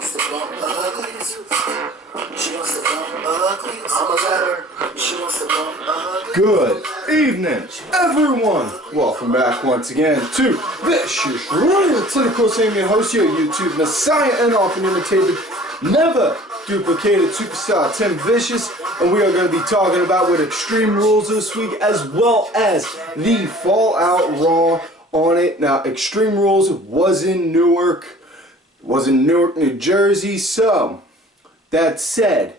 wants to bump uglies. She wants to bump uglies. I'ma let her. She wants to bump uglies. Good evening, everyone. Welcome back once again to this year's Rants. And of course, I'm your host, your YouTube Messiah and often imitated, never duplicated superstar Tim Vicious. And we are going to be talking about with Extreme Rules this week, as well as the Fallout Raw on it. Now, Extreme Rules was in Newark, New Jersey. So, that said,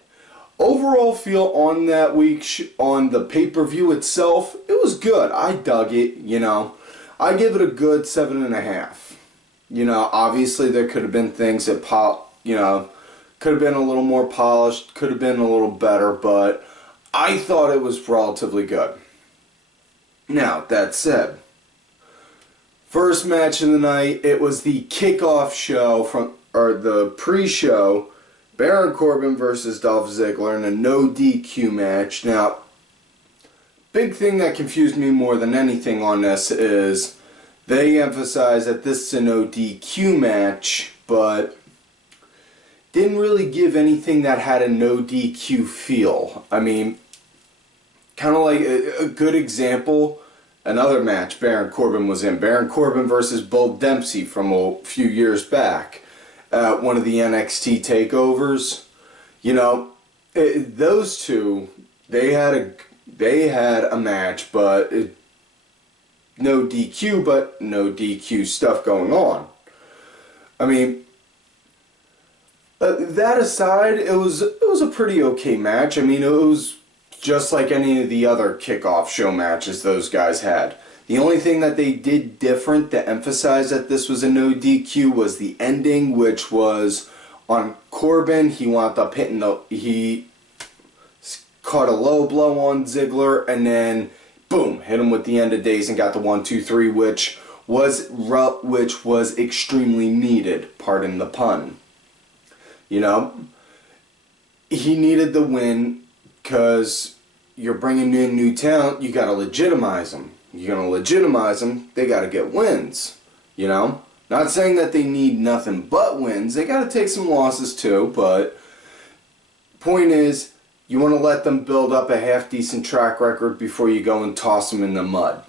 overall feel on that week, on the pay-per-view itself, it was good. I dug it, you know. I give it a good 7.5. You know, obviously there could have been things that could have been a little more polished, could have been a little better, but I thought it was relatively good. Now, that said, first match of the night, it was the kickoff show or the pre-show, Baron Corbin versus Dolph Ziggler in a no DQ match. Now, big thing that confused me more than anything on this is they emphasize that this is a no DQ match, but didn't really give anything that had a no DQ feel. I mean, kind of like a good example, another match Baron Corbin was in. Baron Corbin versus Bull Dempsey from a few years back at one of the NXT takeovers. You know, those two, they had a match, but no DQ, but no DQ stuff going on. I mean, that aside, it was a pretty okay match. I mean, it was just like any of the other kickoff show matches those guys had. The only thing that they did different to emphasize that this was a no DQ was the ending, which was on Corbin. He wound up he caught a low blow on Ziggler, and then boom, hit him with the end of days and got the 1, 2, 3, which was extremely needed. Pardon the pun. You know, he needed the win because you're bringing in new talent. You got to legitimize them. You're going to legitimize them, they got to get wins, you know? Not saying that they need nothing but wins. They got to take some losses too, but point is, you want to let them build up a half-decent track record before you go and toss them in the mud.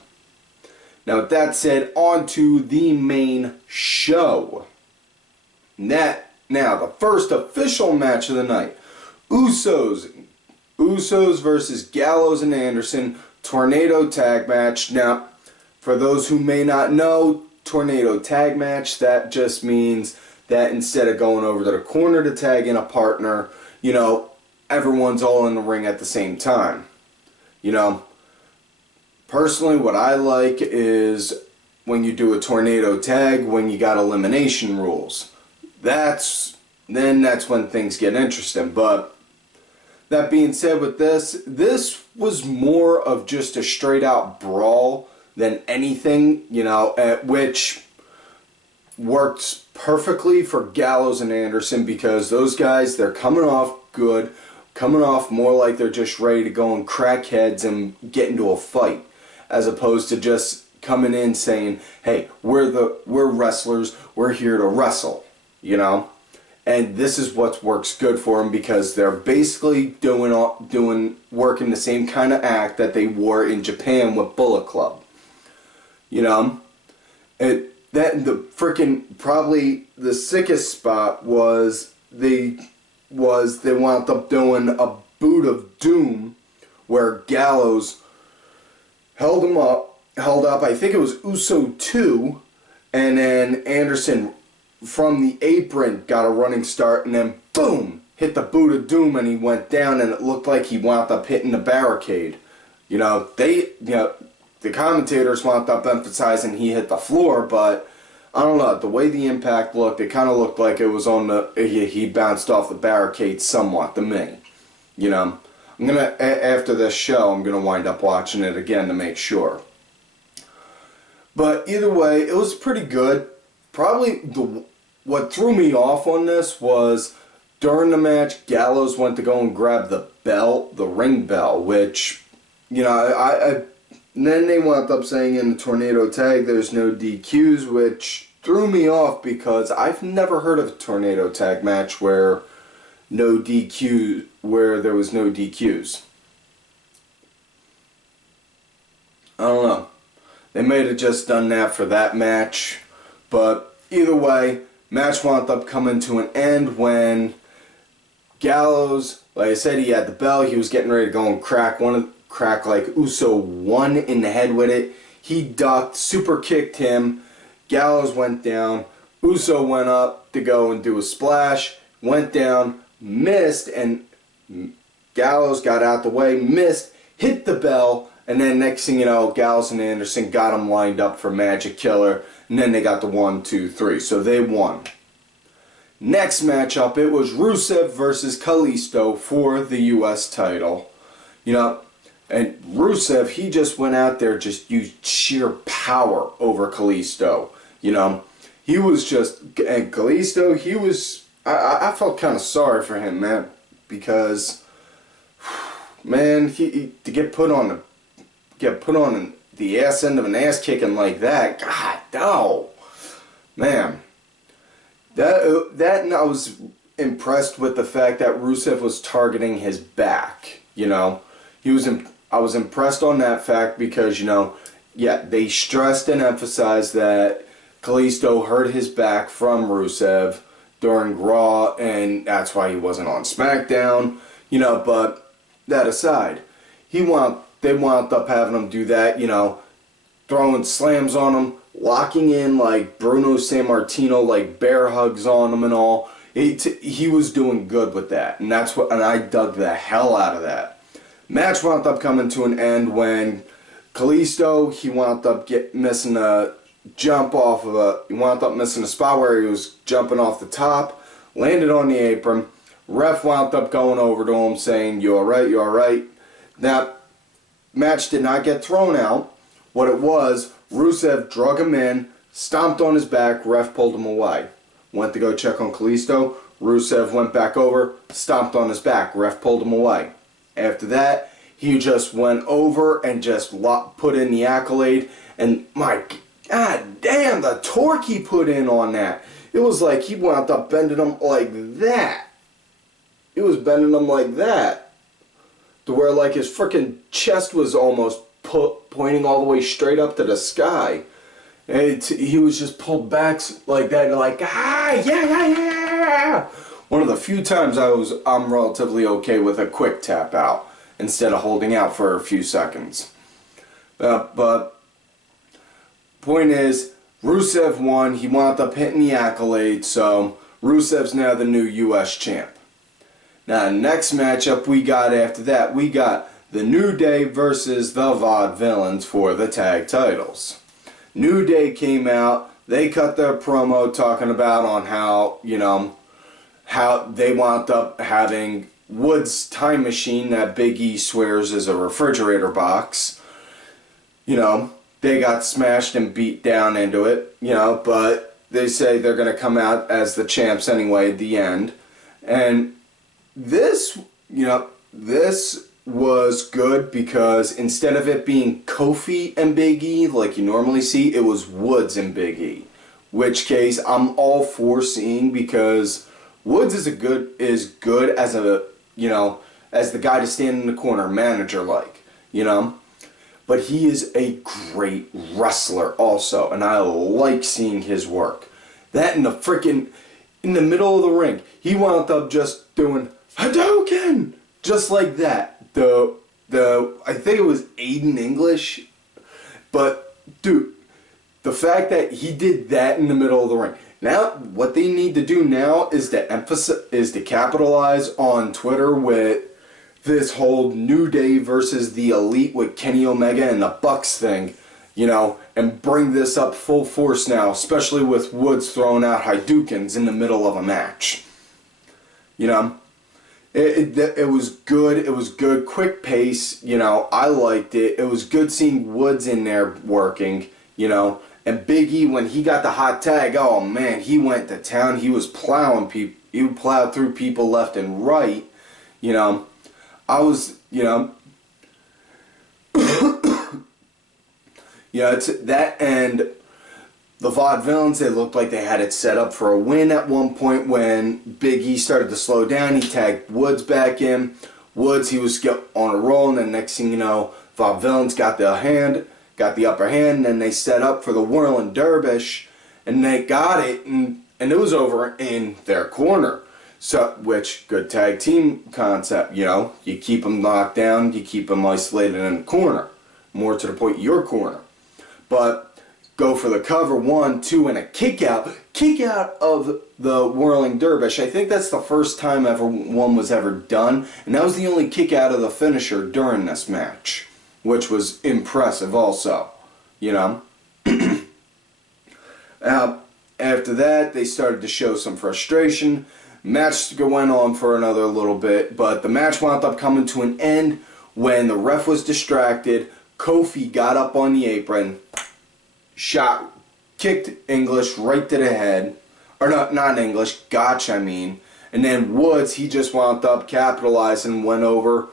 Now, with that said, on to the main show. Now, the first official match of the night. Usos versus Gallows and Anderson. Tornado tag match. Now, for those who may not know, tornado tag match, that just means that instead of going over to the corner to tag in a partner, you know, everyone's all in the ring at the same time. You know, personally, what I like is when you do a tornado tag, when you got elimination rules. That's when things get interesting. But that being said, with this was more of just a straight out brawl than anything, you know, which works perfectly for Gallows and Anderson because those guys, they're coming off good, coming off more like they're just ready to go and crack heads and get into a fight, as opposed to just coming in saying, hey, we're wrestlers, we're here to wrestle, you know. And this is what works good for them because they're basically working the same kind of act that they wore in Japan with Bullet Club. You know, probably the sickest spot was they wound up doing a boot of doom where Gallows held up. I think it was Uso 2, and then Anderson from the apron got a running start, and then boom, hit the boot of doom, and he went down, and it looked like he wound up hitting the barricade. You know, the commentators wound up emphasizing he hit the floor, but I don't know, the way the impact looked, it kind of looked like it was he bounced off the barricade somewhat to me. You know, after this show, I'm gonna wind up watching it again to make sure. But either way, it was pretty good. Probably what threw me off on this was during the match, Gallows went to go and grab the bell, the ring bell, which, you know, and then they wound up saying in the tornado tag there's no DQs, which threw me off because I've never heard of a tornado tag match where there was no DQs. I don't know. They might have just done that for that match, but either way, match wound up coming to an end when Gallows, like I said, he had the bell. He was getting ready to go and crack like Uso 1 in the head with it. He ducked, super kicked him. Gallows went down. Uso went up to go and do a splash. Went down, missed, and Gallows got out the way, missed, hit the bell, and then next thing you know, Gallows and Anderson got him lined up for Magic Killer, and then they got the 1, 2, 3. So they won. Next matchup, it was Rusev versus Kalisto for the US title. You know, and Rusev, he just went out there, just used sheer power over Kalisto. You know, he was just, and Kalisto, he was, I felt kind of sorry for him, man, because, man, he to get put on the ass end of an ass kicking like that, God, no, man. That and I was impressed with the fact that Rusev was targeting his back. You know, I was impressed on that fact because, you know, yeah, they stressed and emphasized that Kalisto hurt his back from Rusev during Raw, and that's why he wasn't on SmackDown. You know, but that aside, they wound up having him do that. You know, throwing slams on him, locking in like Bruno Sammartino, like bear hugs on him and all. He was doing good with that, and and I dug the hell out of that. Match wound up coming to an end when Kalisto, he wound up missing a spot where he was jumping off the top, landed on the apron. Ref wound up going over to him saying, "You alright, you alright." That match did not get thrown out. What it was, Rusev drug him in, stomped on his back, ref pulled him away. Went to go check on Kalisto, Rusev went back over, stomped on his back, ref pulled him away. After that, he just went over and just put in the accolade, and my God damn, the torque he put in on that. It was like he wound up bending him like that. He was bending him like that, to where like his freaking chest was almost pointing all the way straight up to the sky. And he was just pulled back like that, and like, yeah. One of the few times I'm relatively okay with a quick tap out instead of holding out for a few seconds. But point is, Rusev won. He wound up hitting the accolade, so Rusev's now the new US champ. Now, next matchup we got after that, we got the New Day versus the VaudeVillians for the tag titles. New Day came out, they cut their promo talking about on how, you know, how they wound up having Wood's time machine that Big E swears is a refrigerator box. You know, they got smashed and beat down into it, you know, but they say they're going to come out as the champs anyway at the end. And this, you know, this was good because instead of it being Kofi and Big E like you normally see, it was Woods and Big E. Which case I'm all for seeing, because Woods is good as a, you know, as the guy to stand in the corner, manager like, you know. But he is a great wrestler also, and I like seeing his work. That in the middle of the ring, he wound up just doing Hadouken! Just like that. I think it was Aiden English, but dude, the fact that he did that in the middle of the ring. Now, what they need to do now is to capitalize on Twitter with this whole New Day versus the Elite with Kenny Omega and the Bucks thing, you know, and bring this up full force now, especially with Woods throwing out Hadoukens in the middle of a match. You know, it was good. It was good, quick pace. You know, I liked it. It was good seeing Woods in there working. You know, and Big E, when he got the hot tag, oh man, he went to town. He was plowing people. He plowed through people left and right. You know, I was, you know, yeah, it's that, and the VaudeVillians, they looked like they had it set up for a win at one point when Big E started to slow down. He tagged Woods back in. Woods, he was on a roll, and then next thing you know, VaudeVillians got the upper hand, and then they set up for the Whirling Dervish, and they got it, and it was over in their corner. So, which, good tag team concept, you know. You keep them locked down, you keep them isolated in the corner. More to the point, your corner. But go for the cover, 1, 2, and a kick out of the Whirling Dervish. I think that's the first time one was ever done, and that was the only kick out of the finisher during this match, which was impressive also, you know. After that, they started to show some frustration. Match went on for another little bit, but the match wound up coming to an end when the ref was distracted. Kofi got up on the apron, kicked English right to the head, or not English, Gotch I mean, and then Woods, he just wound up capitalizing, went over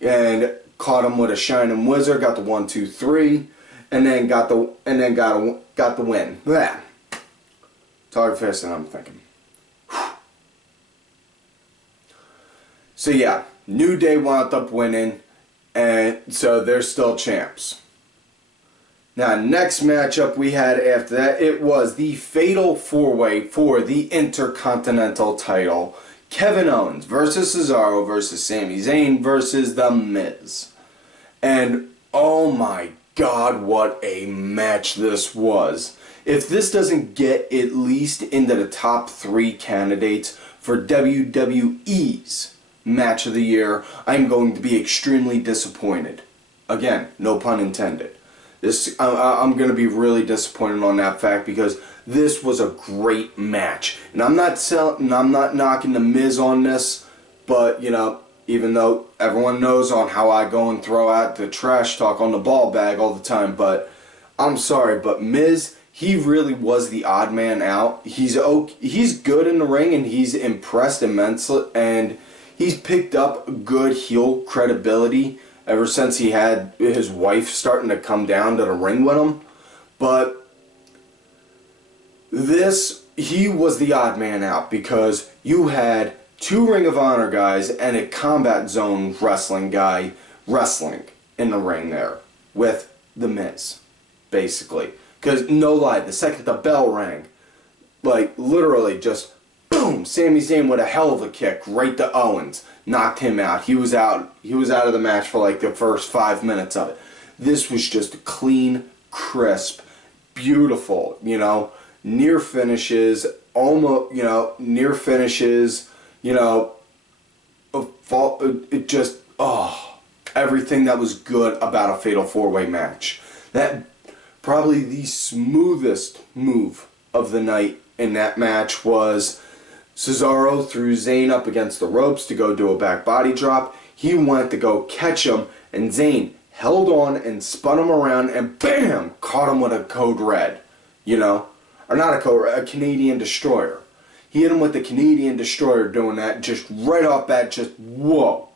and caught him with a shining wizard, got the 1, 2, 3, and then got the win. Blah. It's hard faster than I'm thinking. So yeah, New Day wound up winning, and so they're still champs. Now, next matchup we had after that, it was the Fatal 4-Way for the Intercontinental title. Kevin Owens versus Cesaro versus Sami Zayn versus The Miz. And oh my God, what a match this was. If this doesn't get at least into the top 3 candidates for WWE's Match of the Year, I'm going to be extremely disappointed. Again, no pun intended. I'm going to be really disappointed on that fact because this was a great match. And I'm not knocking The Miz on this, but you know, even though everyone knows on how I go and throw out the trash talk on the ball bag all the time, but I'm sorry, but Miz, he really was the odd man out. He's good in the ring and he's impressed immensely, and he's picked up good heel credibility ever since he had his wife starting to come down to the ring with him. But he was the odd man out because you had 2 Ring of Honor guys and a Combat Zone wrestling guy wrestling in the ring there with The Miz, basically. Because, no lie, the second the bell rang, like, literally just boom, Sami Zayn with a hell of a kick right to Owens. Knocked him out. He was out of the match for like the first 5 minutes of it. This was just clean, crisp, beautiful, you know, near finishes, almost, you know, near finishes, you know, it just, everything that was good about a Fatal 4-Way match. That probably the smoothest move of the night in that match was Cesaro threw Zayn up against the ropes to go do a back body drop. He went to go catch him, and Zayn held on and spun him around and BAM! Caught him with a Code Red. You know? Or not a Code Red, a Canadian Destroyer. He hit him with the Canadian Destroyer doing that, just right off bat, just whoa.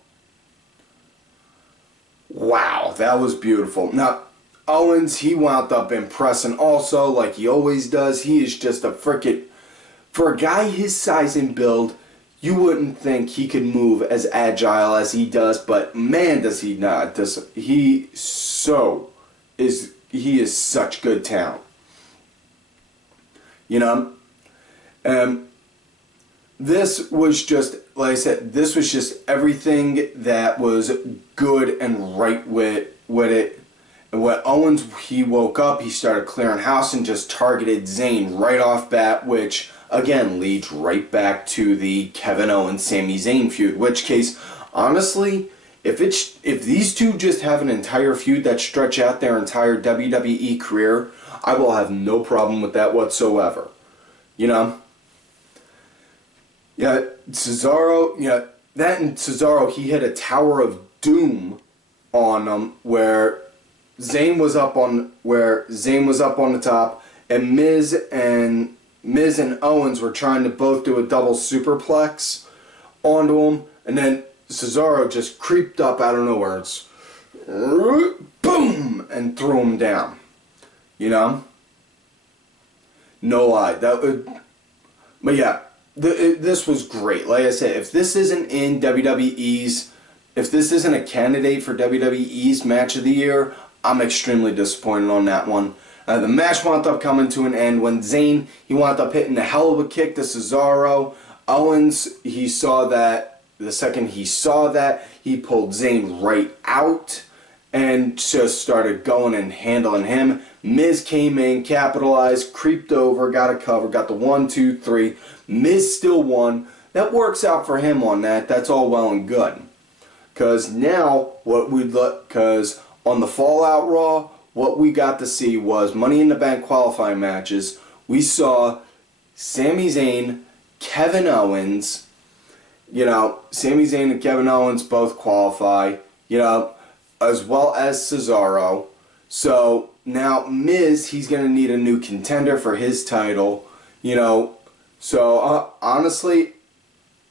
Wow, that was beautiful. Now, Owens, he wound up impressing also, like he always does. He is just a frickin'... For a guy his size and build, you wouldn't think he could move as agile as he does, but man does he not. He is such good talent. You know? This was just, like I said, this was just everything that was good and right with it. And when Owens, he woke up, he started clearing house and just targeted Zayn right off bat, which again leads right back to the Kevin Owens Sami Zayn feud. Which case, honestly, if these two just have an entire feud that stretch out their entire WWE career, I will have no problem with that whatsoever. You know? Yeah, Cesaro, yeah, that and Cesaro, he hit a Tower of Doom on him where Zayn was up on the top, and Miz and Owens were trying to both do a double superplex onto him, and then Cesaro just creeped up out of nowhere, boom, and threw him down. You know? No lie. But yeah, this was great. Like I said, if this isn't in WWE's, if this isn't a candidate for WWE's match of the year, I'm extremely disappointed on that one. The match wound up coming to an end when Zayn, he wound up hitting a hell of a kick to Cesaro. Owens, he saw that, the second he saw that, he pulled Zayn right out and just started going and handling him. Miz came in, capitalized, creeped over, got a cover, got the 1, 2, 3. Miz still won. That works out for him on that. That's all well and good. Because now, because on the Fallout Raw, what we got to see was Money in the Bank qualifying matches. We saw Sami Zayn, Kevin Owens, Sami Zayn and Kevin Owens both qualify, as well as Cesaro. So now Miz, he's going to need a new contender for his title, So honestly,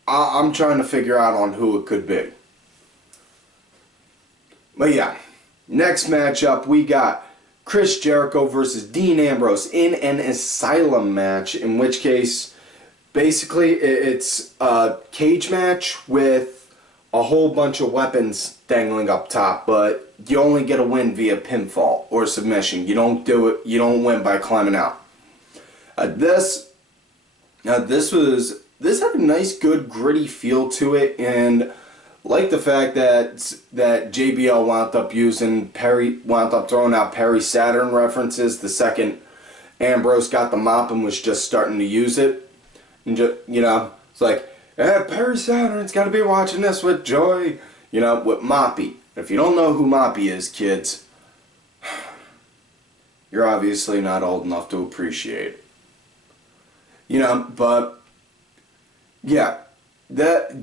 I'm trying to figure out on who it could be. But yeah, next matchup we got Chris Jericho versus Dean Ambrose in an Asylum match, in which case, basically, it's a cage match with a whole bunch of weapons dangling up top, but you only get a win via pinfall or submission. You don't win by climbing out. This had a nice, good, gritty feel to it, and like the fact that JBL wound up throwing out Perry Saturn references the second Ambrose got the mop and was just starting to use it. And just, it's like, Perry Saturn's got to be watching this with joy, with Moppy. If you don't know who Moppy is, kids, you're obviously not old enough to appreciate it. But yeah, that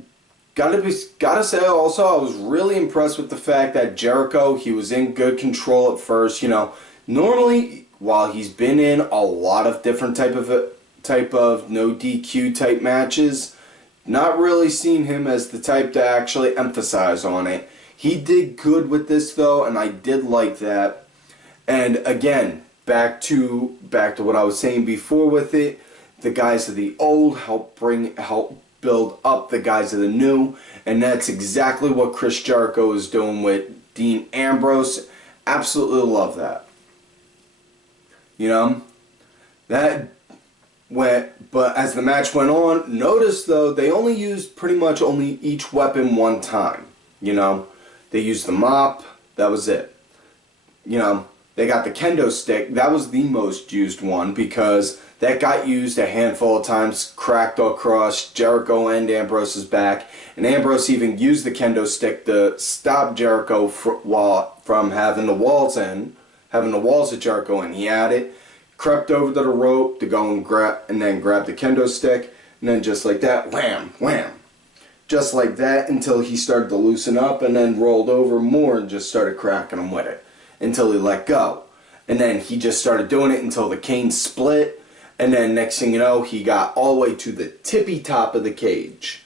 gotta say also, I was really impressed with the fact that Jericho, he was in good control at first. Normally, while he's been in a lot of different type of no DQ type matches, not really seen him as the type to actually emphasize on it. He did good with this though, and I did like that. And again, back to what I was saying before with it, the guys of the old help build up the guys of the new, and that's exactly what Chris Jericho is doing with Dean Ambrose. Absolutely love that. But as the match went on, notice though, they only used pretty much only each weapon one time. They used the mop, that was it. They got the kendo stick, that was the most used one because that got used a handful of times, cracked across Jericho and Ambrose's back, and Ambrose even used the kendo stick to stop Jericho from having the walls of Jericho in. He had it, crept over to the rope to go and grab the kendo stick, and then just like that, wham, wham. Just like that until he started to loosen up, and then rolled over more and just started cracking him with it until he let go. And then he just started doing it until the cane split, and then next thing you know, he got all the way to the tippy top of the cage.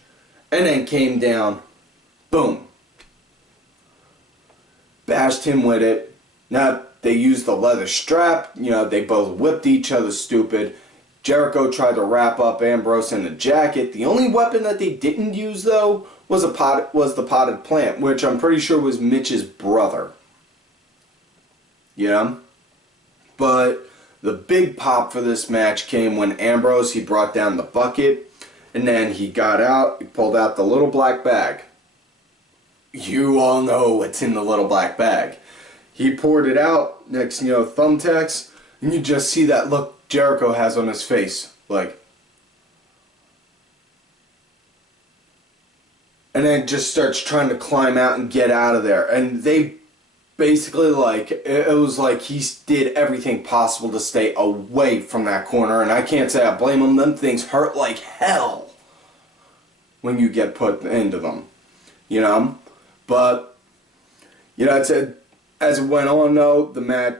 And then came down, boom. Bashed him with it. Now, they used the leather strap, they both whipped each other stupid. Jericho tried to wrap up Ambrose in the jacket. The only weapon that they didn't use, though, was the potted plant, which I'm pretty sure was Mitch's brother. But the big pop for this match came when Ambrose, he brought down the bucket, and then he got out, he pulled out the little black bag. You all know what's in the little black bag. He poured it out, next thumbtacks, and you just see that look Jericho has on his face, like. And then just starts trying to climb out and get out of there. And they basically, it was like he did everything possible to stay away from that corner. And I can't say I blame him. Them things hurt like hell when you get put into them. But, as it went on, though, the match,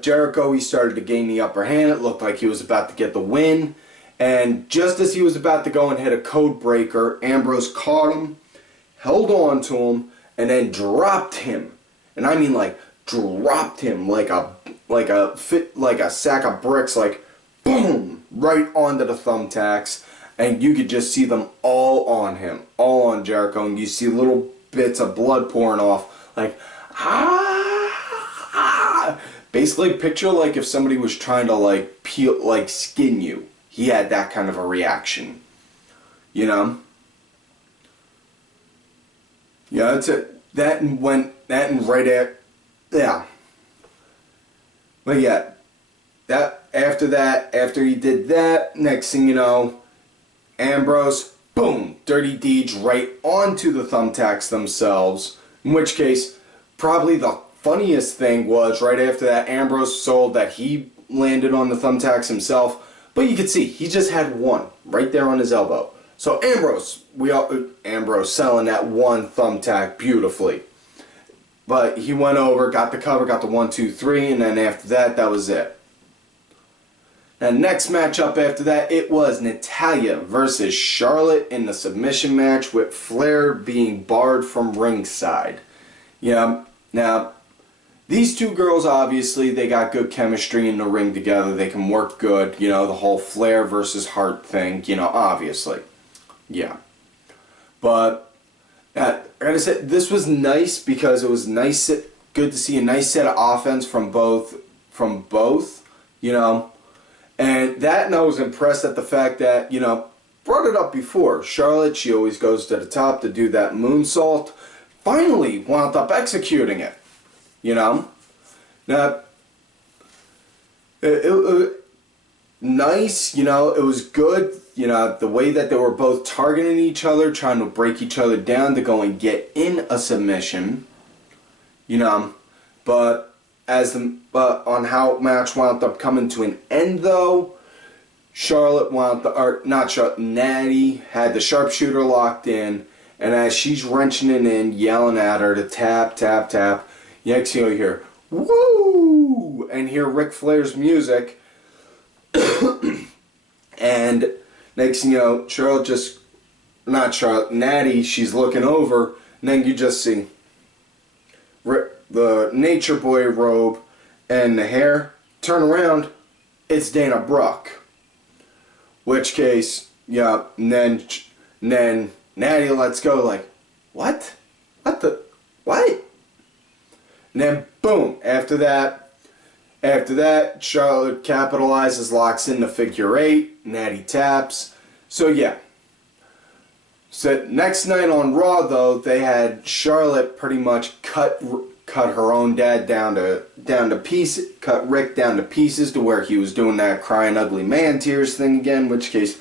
Jericho, he started to gain the upper hand. It looked like he was about to get the win. And just as he was about to go and hit a code breaker, Ambrose caught him, held on to him, and then dropped him. And I mean dropped him like a sack of bricks, boom, right onto the thumbtacks, and you could just see them all on him, all on Jericho, and you see little bits of blood pouring off, like, ah. Basically, picture like if somebody was trying to like peel, like skin you. He had that kind of a reaction, you know. Yeah, that's it. That and right at, yeah. But yeah, after he did that, next thing you know, Ambrose, boom, dirty deeds right onto the thumbtacks themselves. In which case, probably the funniest thing was right after that, Ambrose sold that he landed on the thumbtacks himself. But you could see, he just had one right there on his elbow. So Ambrose selling that one thumbtack beautifully. But he went over, got the cover, got the 1, 2, 3, and then after that, that was it. And next matchup after that, it was Natalya versus Charlotte in the submission match with Flair being barred from ringside. Yeah, now, these two girls, obviously, they got good chemistry in the ring together. They can work good, you know, the whole Flair versus Hart thing, you know, obviously. Yeah. But, I gotta say, this was nice because it was nice, good to see a nice set of offense from both, you know. And I was impressed at the fact that, you know, brought it up before. Charlotte, she always goes to the top to do that moonsault. Finally wound up executing it, you know. Now, it nice, you know, it was good, you know, the way that they were both targeting each other, trying to break each other down to go and get in a submission, you know. But on how match wound up coming to an end, though, Natty had the sharpshooter locked in, and as she's wrenching it in, yelling at her to tap, tap, tap, next thing you hear, woo, and hear Ric Flair's music, and next thing you know, Natty, she's looking over, and then you just see the Nature Boy robe and the hair, turn around, it's Dana Brooke. Which case, yeah, and then Natty lets go like, what? What? And then boom, after that, Charlotte capitalizes, locks in the figure 8, Natty taps. So yeah. So next night on Raw, though, they had Charlotte pretty much cut her own dad down to pieces, cut Rick down to pieces to where he was doing that crying ugly man tears thing again, in which case,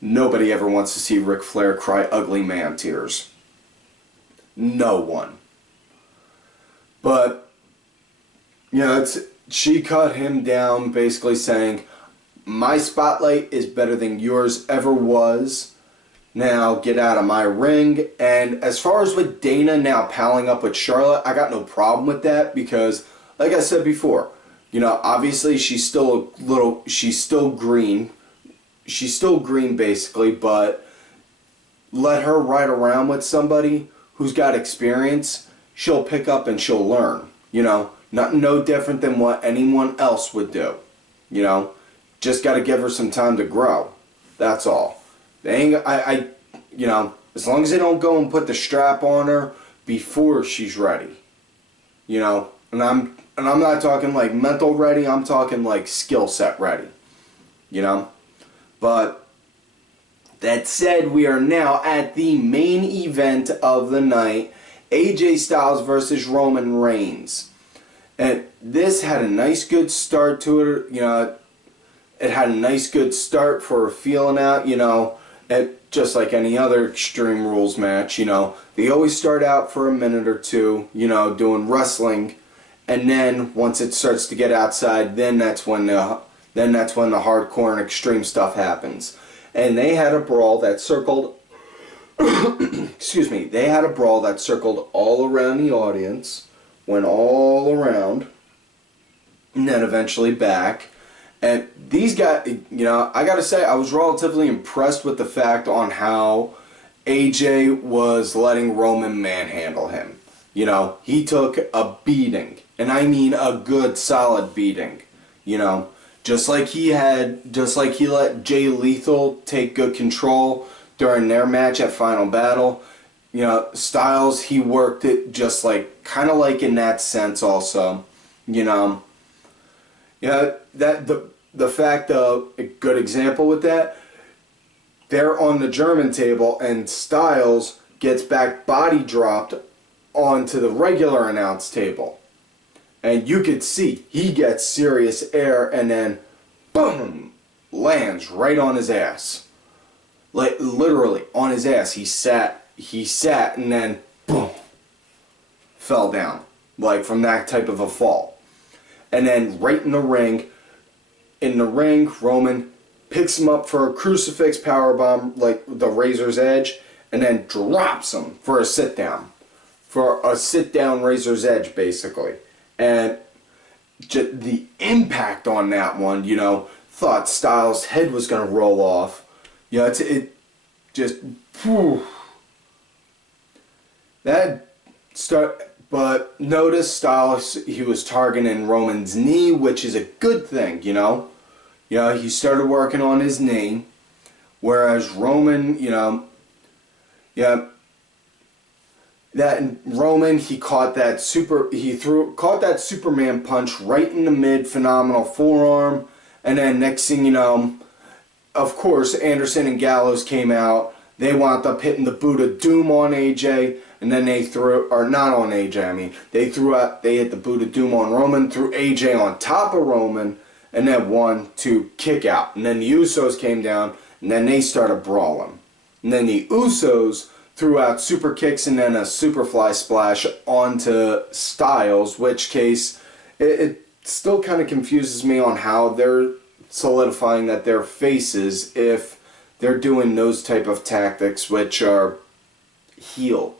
nobody ever wants to see Ric Flair cry ugly man tears. No one. But, you know, she cut him down basically saying, my spotlight is better than yours ever was. Now get out of my ring. And as far as with Dana now palling up with Charlotte, I got no problem with that because, like I said before, you know, obviously she's still green. She's still green basically, but let her ride around with somebody who's got experience, she'll pick up and she'll learn. You know, no different than what anyone else would do. You know, just got to give her some time to grow. That's all. You know, as long as they don't go and put the strap on her before she's ready. You know, and I'm not talking like mental ready, I'm talking like skill set ready. You know? But that said, we are now at the main event of the night, AJ Styles versus Roman Reigns. And this had a nice good start to it, you know, it had a nice good start for feeling out, you know. Just like any other Extreme Rules match, you know, they always start out for a minute or two, you know, doing wrestling, and then once it starts to get outside, then that's when the hardcore and extreme stuff happens. And they had a brawl that circled, excuse me, they had a brawl that circled all around the audience, went all around, and then eventually back. And these guys, you know, I gotta say, I was relatively impressed with the fact on how AJ was letting Roman manhandle him. You know, he took a beating, and I mean a good solid beating. You know, Just like he let Jay Lethal take good control during their match at Final Battle. You know, Styles, he worked it just like, kind of like in that sense also. You know, that the fact of a good example with that, they're on the German table and Styles gets back body dropped onto the regular announce table. And you could see he gets serious air and then boom, lands right on his ass. Like literally on his ass. He sat and then boom, fell down. Like from that type of a fall. And then right in the ring, Roman picks him up for a crucifix powerbomb, like the Razor's Edge, and then drops him for a sit down. For a sit down Razor's Edge, basically. And just the impact on that one, you know, thought Styles' head was going to roll off. You know, it just, whew. But notice Styles, he was targeting Roman's knee, which is a good thing, you know. You know, he started working on his knee, whereas Roman, you know, that Roman, he caught that Superman punch right in the mid phenomenal forearm, and then next thing you know, of course, Anderson and Gallows came out. They wound up hitting the boot of doom on AJ, and then they threw, or not on AJ, I mean, they hit the boot of doom on Roman, threw AJ on top of Roman, and then 1-2 kick out. And then the Usos came down, and then they started brawling. And then the Usos threw out super kicks and then a superfly splash onto Styles, which case it still kind of confuses me on how they're solidifying that they're faces if they're doing those type of tactics, which are heel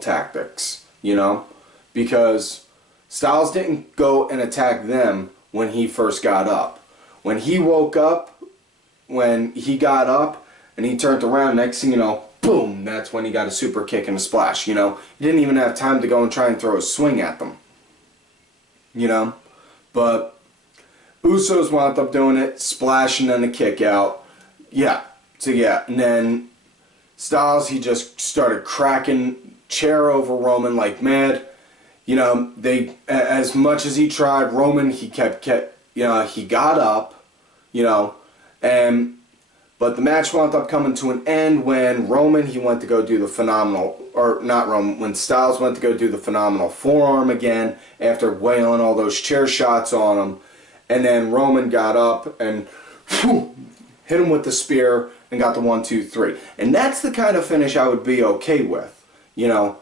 tactics, you know, because Styles didn't go and attack them when he first got up. When he woke up, when he got up and he turned around, next thing you know, boom, that's when he got a super kick and a splash, you know. He didn't even have time to go and try and throw a swing at them, you know. But Usos wound up doing it, splash and then a kick out. Yeah, and then Styles, he just started cracking chair over Roman like mad. You know, as much as he tried, Roman, he kept, you know, he got up, you know, but the match wound up coming to an end when Roman, he went to go do the phenomenal, or not Roman, when Styles went to go do the phenomenal forearm again after wailing all those chair shots on him, and then Roman got up and whew, hit him with the spear and got the 1-2-3. And that's the kind of finish I would be okay with, you know,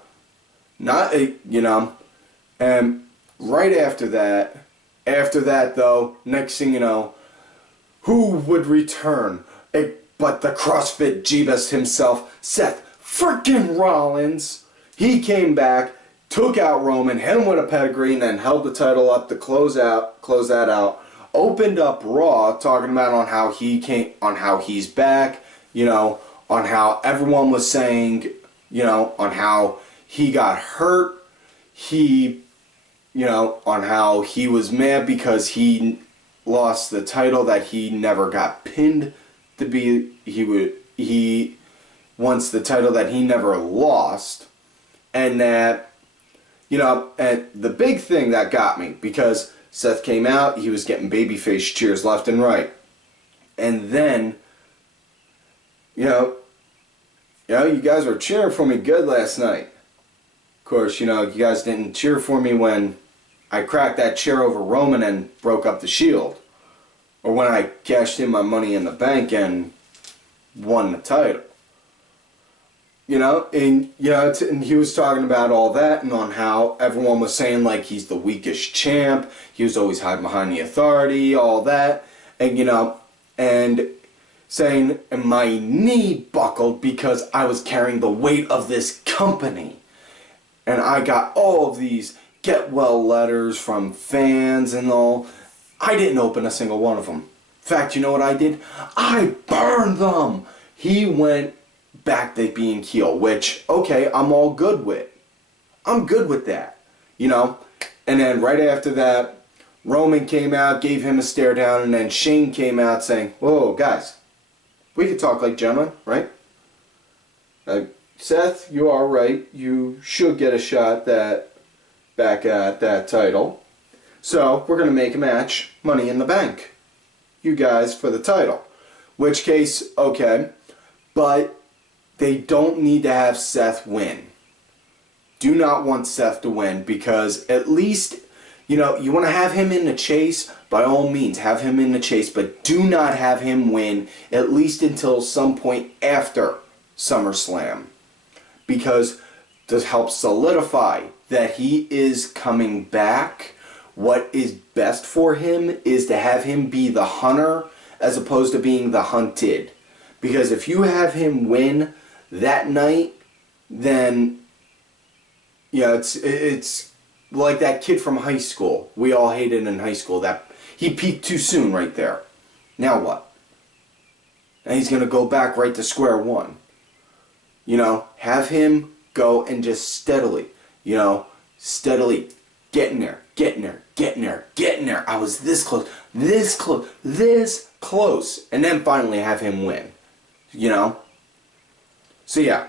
not, you know. And right after that though, next thing you know, who would return but the CrossFit Jeebus himself, Seth freaking Rollins. He came back, took out Roman, hit him with a pedigree, and then held the title up to close that out. Opened up Raw, talking about on how he's back, you know, on how everyone was saying, you know, on how he got hurt. You know, on how he was mad because he lost the title that he never got pinned to be. He wants the title that he never lost. And that, you know, and the big thing that got me, because Seth came out, he was getting babyface cheers left and right. And then, you guys were cheering for me good last night. Of course, you know, you guys didn't cheer for me when I cracked that chair over Roman and broke up the Shield. Or when I cashed in my Money in the Bank and won the title. You know, and he was talking about all that and on how everyone was saying like he's the weakest champ. He was always hiding behind the authority, all that. And, you know, and saying my knee buckled because I was carrying the weight of this company. And I got all of these get well letters from fans and all. I didn't open a single one of them. In fact, you know what I did? I burned them. He went back to being heel, which, okay, I'm all good with. I'm good with that, you know. And then right after that, Roman came out, gave him a stare down, and then Shane came out saying, whoa, guys, we could talk like gentlemen, right? Seth, you are right. You should get a shot back at that title. So we're going to make a match, Money in the Bank. You guys for the title. Which case, okay. But they don't need to have Seth win. Do not want Seth to win because at least, you know, you want to have him in the chase, by all means, have him in the chase, but do not have him win at least until some point after SummerSlam. Because to help solidify that he is coming back, what is best for him is to have him be the hunter as opposed to being the hunted. Because if you have him win that night, then, yeah, it's like that kid from high school. We all hated in high school. That he peaked too soon right there. Now what? And he's going to go back right to square one. You know, have him go and just steadily, you know, steadily getting there, getting there, getting there, getting there. I was this close, this close, this close. And then finally have him win. You know? So yeah.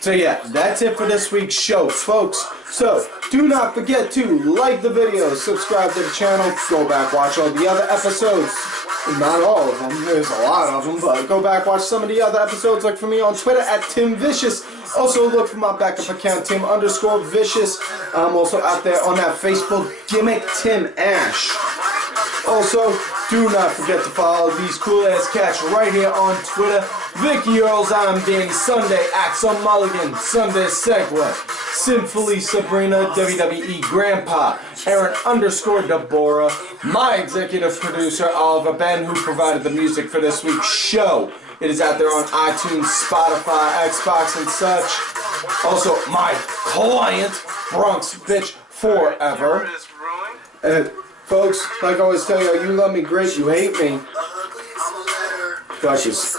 So yeah, that's it for this week's show, folks. So, do not forget to like the video, subscribe to the channel, go back, watch all the other episodes. Not all of them, there's a lot of them, but go back, watch some of the other episodes, like for me on Twitter at TimVicious. Also look for my backup account, Tim_Vicious. I'm also out there on that Facebook gimmick, Tim Ash. Also, do not forget to follow these cool-ass cats right here on Twitter. Vicky Earls, I'm Danny Sunday, Axel Mulligan, Sunday Segway, Sinfully Sabrina, WWE Grandpa, Aaron_Deborah, my executive producer, Oliver Ben, who provided the music for this week's show. It is out there on iTunes, Spotify, Xbox, and such. Also, my client, Bronx Bitch Forever. Folks, like I always tell you, you love me great, you hate me. Duchess.